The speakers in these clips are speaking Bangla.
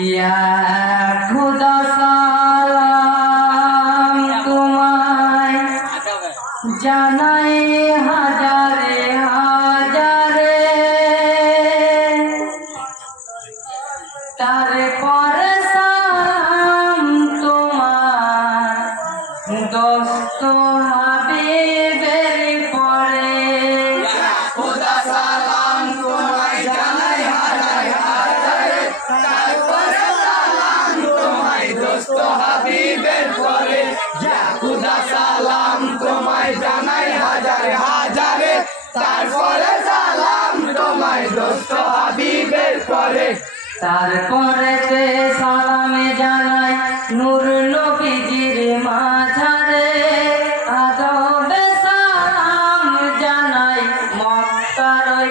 ইয়া খুদা সালাম তোমায় জানাই হাজারে তোমায় দোস্ত হাবিবের পরে। খোদা সালাম তোমায় জানাই হাজার হাজারে। তারপরে সালাম তোমায় দোস্ত হাবিবের পরে। তারপরে সালামে জানাই নূর নবীজির মাঝারে। আদবে সালাম জানাই মক্কার ওই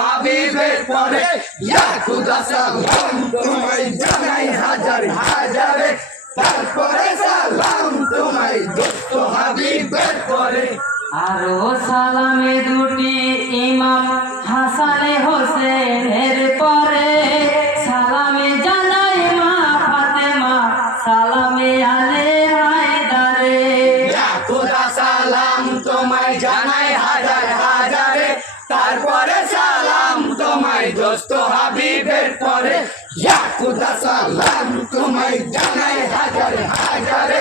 হাবিবের পরে ইয়া খোদা সালাম তোমায় জানাই হাজার হাজারে। তারপরে সালাম তোমায় দোস্ত হাবিবের পরে। আরও সালামে দুটি ইমাম হাসানে হোসেনের পরে। সালামে জানাই মা ফাতেমা সালামে আলে হায়দারে। খোদা সালাম তোমায় জানাই তারপরে সালাম তোমায় দোস্ত হাবিবের পরে। ইয়া খোদা সালাম তোমায় জানাই হাজার হাজারে।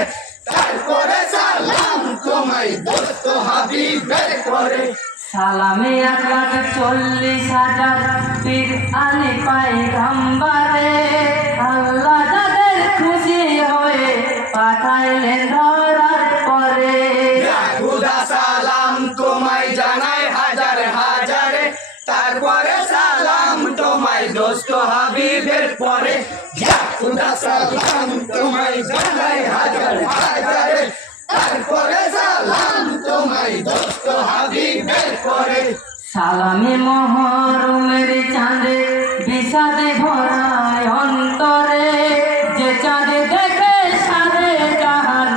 তারপরে সালাম তোমায় দোস্ত হাবিবের পরে। সালামে এক চল্লিশ হাজার পীর আলি পাই গাম্বারে আল্লাহ যাদের খুশি হয়ে পাঠাইলেন ধরার পরে। খোদা সালাম তোমায় জানাই দোস্ত হাবিবের পরে সালাম তোমায় জানাই হাজার হাজারে। তারপরে সালাম তোমায় দোস্ত হাবিবের পরে। সালামে মহরমের চাঁদে বিষাদে ভরায় অন্তরে। যে চাঁদে দেখে সারে জাহান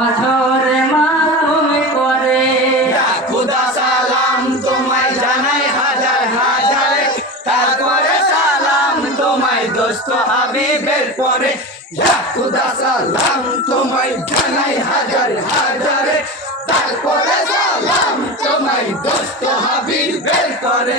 অঝরে মা তুমি করে খোদা সালাম তোমায় দোস্ত হাবিবের পরে। খোদা সালাম তোমায় জানাই হাজার হাজারে। তারপরে সালাম তোমায় দোস্ত হাবিবের পরে।